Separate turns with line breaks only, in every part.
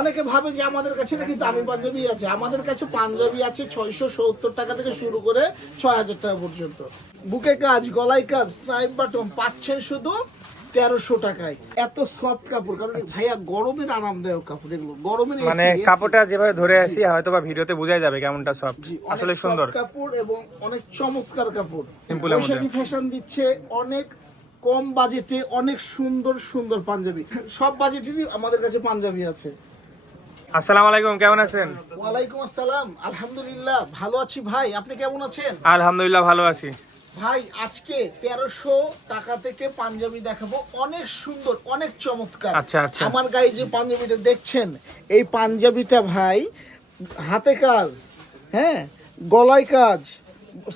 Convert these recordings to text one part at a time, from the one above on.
অনেকে ভাবে যে আমাদের কাছে নাকি দামি পাঞ্জাবি আছে। আমাদের কাছে পাঞ্জাবি আছে ছয়শো সত্তর টাকা থেকে শুরু করে ছয় হাজার টাকা পর্যন্ত। বুকে কাজ গলায় কাজ স্নাইপ বাটন পাচ্ছেন শুধু তেরোশো টাকায়। এত সফট কাপড়। কারণ ভাইয়া গরমের আরামদায়ক কাপড় এগুলো। গরমের
মানে কাপড়টা যেভাবে ধরে আসি হয়তো বা ভিডিওতে বোঝাই যাবে কেমনটা
অনেক
আসলে সুন্দর।
কাপড় এবং অনেক চমৎকার কাপড়। বৈশাখী ফ্যাশন দিচ্ছে অনেক কম বাজেটে অনেক সুন্দর সুন্দর পাঞ্জাবি। সব বাজেটেরই আমাদের কাছে পাঞ্জাবি আছে।
আসসালামু আলাইকুম কেমন আছেন?
ওয়ালাইকুম আসসালাম আলহামদুলিল্লাহ ভালো আছি ভাই আপনি কেমন আছেন?
আলহামদুলিল্লাহ ভালো আছি।
ভাই আজকে তেরোশো টাকা থেকে পাঞ্জাবি দেখাবো অনেক সুন্দর অনেক চমৎকার।
আচ্ছা, আচ্ছা।
আমার গায়ে যে পাঞ্জাবিটা দেখছেন এই পাঞ্জাবিটা ভাই হাতে কাজ হ্যাঁ গলায় কাজ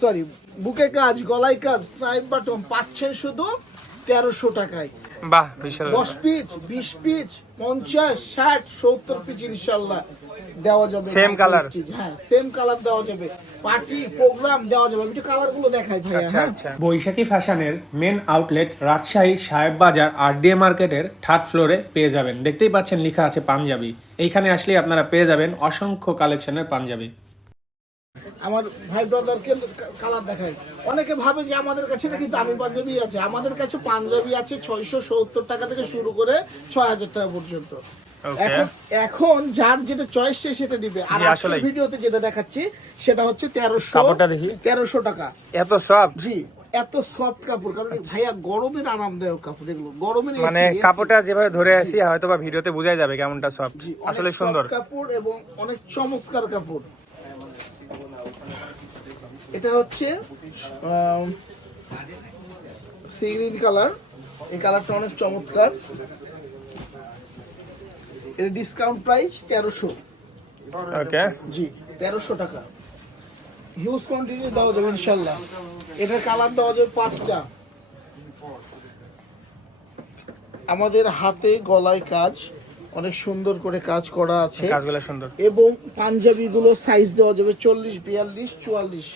সরি বুকে কাজ গলায় কাজ স্নাইপ বাটন পাচ্ছেন শুধু তেরোশো টাকায়।
বাহ
দশ পিচ বিশ পিচ পঞ্চাশ ষাট সত্তর পিচ ইনশাল্লাহ দেওয়া যাবে।
Same colour?
হ্যাঁ সেম কালার দেওয়া যাবে। পার্টি প্রোগ্রাম দেওয়া যাবে। একটু কালারগুলো দেখাই ভাই
আচ্ছা
হ্যাঁ।
আচ্ছা।
বৈশাখী ফ্যাশনের মেন আউটলেট রাজশাহী সাহেব বাজার আর আরডিএ মার্কেটের থার্ড ফ্লোরে পেয়ে যাবেন। দেখতেই পাচ্ছেন লেখা আছে পাঞ্জাবি। এইখানে আসলেই আপনারা পেয়ে যাবেন অসংখ্য কালেকশনের পাঞ্জাবি।
আমার ভাই ব্রাদারকে কালার দেখাই অনেকে ভাবে যে আমাদের কাছে নাকি দামি পাঞ্জাবি আছে। আমাদের কাছে পাঞ্জাবি আছে ছয়শো সত্তর টাকা থেকে শুরু করে ছয় হাজার টাকা পর্যন্ত। এখন এখন যার যেটা চয়েস সে সেটা দিবে। আর আজকের ভিডিওতে যেটা দেখাচ্ছি সেটা হচ্ছে তেরোশো তেরোশো টাকা।
এত সব
জি এত সফট কাপড়। কারণ ভাইয়া গরমের আরামদায়ক কাপড় এগুলো। গরমের
মানে কাপড়টা যেভাবে ধরে আসি হয়তো বা ভিডিওতে বোঝাই যাবে কেমনটা
জি,
আসলে সুন্দর।
কাপড় এবং অনেক চমৎকার কাপড়। এটা হচ্ছে সি গ্রিন কালার। এই কালারটা অনেক চমৎকার। এটা ডিসকাউন্ট প্রাইস তেরোশো।
ওকে।
জি তেরোশো টাকা। হিউজ কোয়ান্টিটি দেওয়া যাবে ইনশাল্লাহ। এটার কালার দেওয়া যাবে পাঁচটা। আমাদের হাতে গলায় কাজ অনেক সুন্দর করে কাজ করা আছে।
কাজগুলো সুন্দর।
এবং পাঞ্জাবি গুলো সাইজ দেওয়া যাবে চল্লিশ বিয়াল্লিশ চুয়াল্লিশ।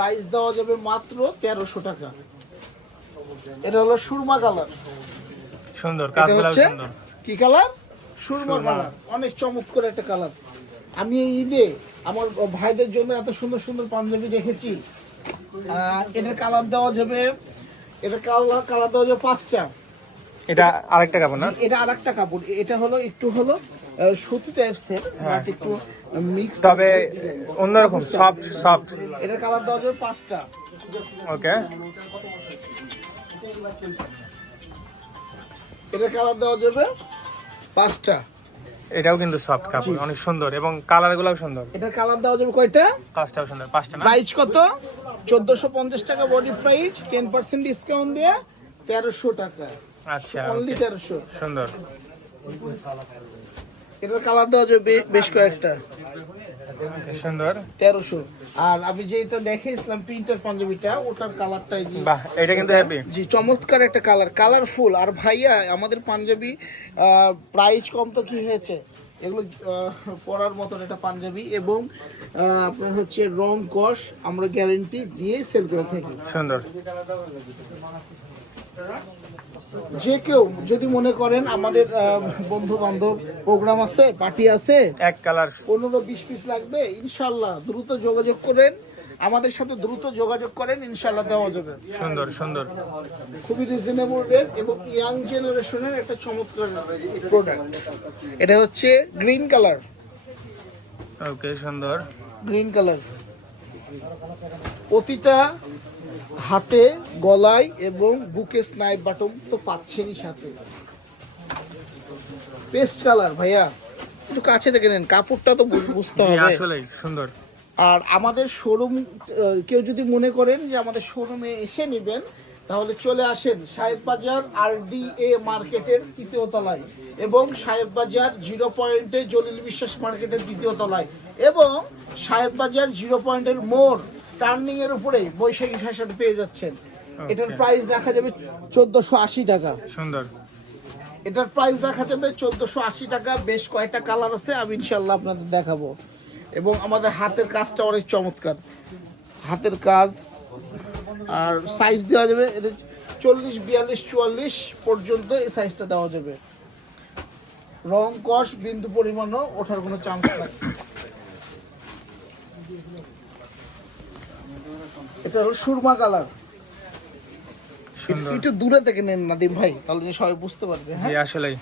প্রাইস দেওয়া যাবে মাত্র তেরোশো টাকা। এটা হলো সুরমা কালার।
সুন্দর
এটা হচ্ছে কি কালার? সুরমা। কালার। অনেক চমৎকার একটা কালার। আমি এই ঈদে আমার ভাইদের জন্য এত সুন্দর সুন্দর পাঞ্জাবি রেখেছি এটার কালার দেওয়া যাবে এটা কালার কালার দেওয়া যাবে পাঁচটা।
এটা আরেকটা কাপড় না?
এটা আরেকটা কাপড়। এটা হলো একটু হলো সুতি টাইপসের বাট একটু মিক্স
হ্যাঁ। তবে অন্যরকম সফট সফট
এটার কালার দেওয়া যাবে পাঁচটা।
ওকে।
এটার কালার দেওয়া যাবে পাঁচটা।
এটাও কিন্তু সফট কাপড় অনেক সুন্দর এবং কালার গুলাও সুন্দর।
এটার কালার দেওয়া যাবে কয়টা?
কাজটাও সুন্দর পাঁচটা
প্রাইস কত? চোদ্দশো পঞ্চাশ টাকা body price ten percent discount দিয়ে তেরোশো টাকা।
আচ্ছা
অনলি তেরোশো।
সুন্দর।
এটার কালার দেওয়া যাবে বেশ কয়েকটা।
সুন্দর।
আর আমি যেটা প্রিন্টার পাঞ্জাবিটা ওটার
বাহ এটা কিন্তু হ্যাপি
জি চমৎকার একটা কালার কালারফুল আর ভাইয়া আমাদের পাঞ্জাবি প্রাইস কম তো কি হয়েছে? এগুলো পরার মতন এটা পাঞ্জাবি এবং আপনার হচ্ছে রং কষ আমরা গ্যারেন্টি দিয়ে সেল করে থাকি।
সুন্দর।
যে কেউ যদি মনে করেন আমাদের বন্ধু বান্ধব প্রোগ্রাম আছে পার্টি আছে
এক কালার
পনেরো বিশ পিস লাগবে ইনশাল্লাহ দ্রুত যোগাযোগ করেন। আমাদের সাথে দ্রুত যোগাযোগ করেন ইনশাল্লাহ দেওয়া যাবে।
সুন্দর সুন্দর।
খুবই রিজনেবল রেট এবং ইয়াং জেনারেশনের একটা চমৎকার প্রোডাক্ট এটা হচ্ছে গ্রিন কালার
ওকে সুন্দর।
গ্রিন কালার প্রতিটা হাতে গলায় এবং বুকে স্নাইপ বাটন তো পাচ্ছেনই সাথে। পেস্ট কালার ভাইয়া। একটু কাছে দেখে নেন কাপড়টা তো বুঝতে হবে।
আসলেই সুন্দর।
আর আমাদের শোরুম কেউ যদি মনে করেন যে আমাদের শোরুমে এসে নেবেন তাহলে চলে আসেন সাহেব বাজার আর ডি এ মার্কেটের তৃতীয় তলায় এবং সাহেব বাজার জিরো পয়েন্টে জলিল বিশ্বাস মার্কেটের দ্বিতীয় তলায় এবং সাহেব বাজার জিরো পয়েন্টের মোড় টার্নিং এর উপরে বৈশাখী ফ্যাশন পেয়ে যাচ্ছেন। এটার প্রাইস রাখা যাবে চোদ্দশো আশি টাকা।
সুন্দর।
এটার প্রাইস রাখা যাবে চোদ্দশো আশি টাকা। বেশ কয়টা কালার আছে আমি ইনশাল্লাহ আপনাদের দেখাবো। এবং আমাদের হাতের কাজটা অনেক চমৎকার। হাতের কাজ আর সাইজ দেওয়া যাবে এটা চল্লিশ বিয়াল্লিশ চুয়াল্লিশ পর্যন্ত এই সাইজটা দেওয়া যাবে। রং কষ বিন্দু পরিমাণও ওঠার কোনো চান্স নাই। এটা হলো সুরমা কালার। একটু দূরে থেকে নেন নাদিম ভাই তাহলে সবাই বুঝতে পারবে হ্যাঁ?
আসলেই।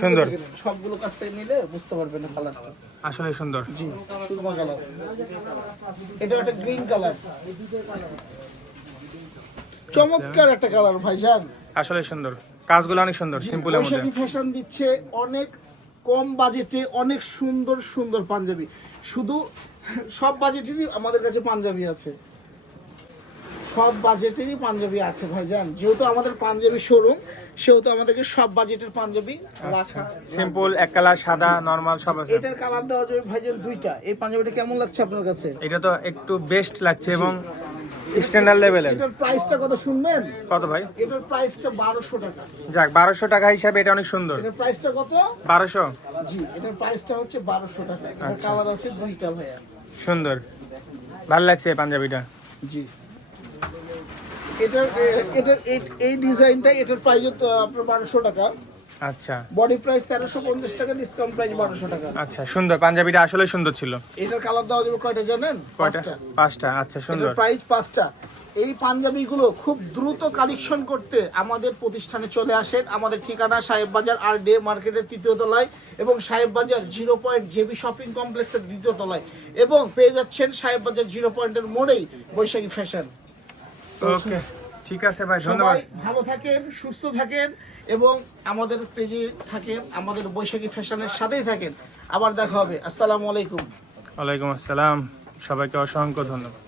সুন্দর।
সবগুলো কাছ থেকে নিলে বুঝতে পারবে না কালারটা।
আসলেই সুন্দর।
জি সুরমা কালার। এটা একটা গ্রিন কালার। চমৎকার একটা কালার ভাইজান।
আসলে সুন্দর। কাজগুলো অনেক সুন্দর সিম্পলের মধ্যে।
ফ্যাশন দিচ্ছে অনেক কম বাজেটে অনেক সুন্দর সুন্দর পাঞ্জাবি। শুধু সব বাজেটেরই আমাদের কাছে পাঞ্জাবি আছে। সব বাজেটেরই পাঞ্জাবি আছে ভাইজান। যেহেতু আমাদের পাঞ্জাবি শোরুম সেহেতু আমাদেরকে সব বাজেটের পাঞ্জাবি রাখা
সিম্পল এক কালার সাদা নর্মাল সব আছে।
এটার কালার দেওয়া যাবে ভাইজান দুইটা। এই পাঞ্জাবিটা কেমন লাগছে আপনার কাছে?
এটা তো একটু বেস্ট লাগছে এবং স্ট্যান্ডার্ড লেভেলের
এটার প্রাইসটা কত শুনবেন?
কত ভাই?
এটার প্রাইসটা বারোশো টাকা।
যাক বারোশো টাকা হিসাবে এটা অনেক সুন্দর।
এটার প্রাইসটা কত?
বারোশো?
জি এটার প্রাইসটা হচ্ছে বারোশো টাকা। এটা কালার আছে দুইটা ভাইয়া।
সুন্দর। ভালো লাগছে এই পাঞ্জাবিটা।
জি। এটার এটার এই- ডিজাইনটা এটার প্রাইস আপনার বারোশো টাকা।
আচ্ছা।
বডি প্রাইস তেরোশো পঞ্চাশ টাকা ডিসকাউন্ট প্রাইস বারোশো টাকা।
আচ্ছা সুন্দর। পাঞ্জাবিটা আসলে সুন্দর ছিল।
এটার কালার দেওয়া যাবে কয়টা জানেন?
কয়টা?
পাঁচটা।
পাঁচটা। আচ্ছা সুন্দর।
প্রাইস পাঁচটা। এই পাঞ্জাবিগুলো খুব দ্রুত কালেকশন করতে আমাদের প্রতিষ্ঠানে চলে আসেন। আমাদের ঠিকানা সাহেব বাজার আর ডে মার্কেটের তৃতীয় তলায় এবং সাহেব বাজার জিরো পয়েন্ট জেবি শপিং কমপ্লেক্সের দ্বিতীয় তলায়। এবং পেয়ে যাচ্ছেন সাহেব বাজার জিরো পয়েন্টের মোড়েই বৈশাখী ফ্যাশন।
ওকে ঠিক আছে ভাই ধন্যবাদ।
ভালো থাকেন সুস্থ থাকেন এবং আমাদের পেজে থাকেন আমাদের বৈশাখী ফ্যাশনের সাথেই থাকেন। আবার দেখা হবে। আসসালামু আলাইকুম।
ওয়ালাইকুম আসসালাম। সবাইকে অসংখ্য ধন্যবাদ।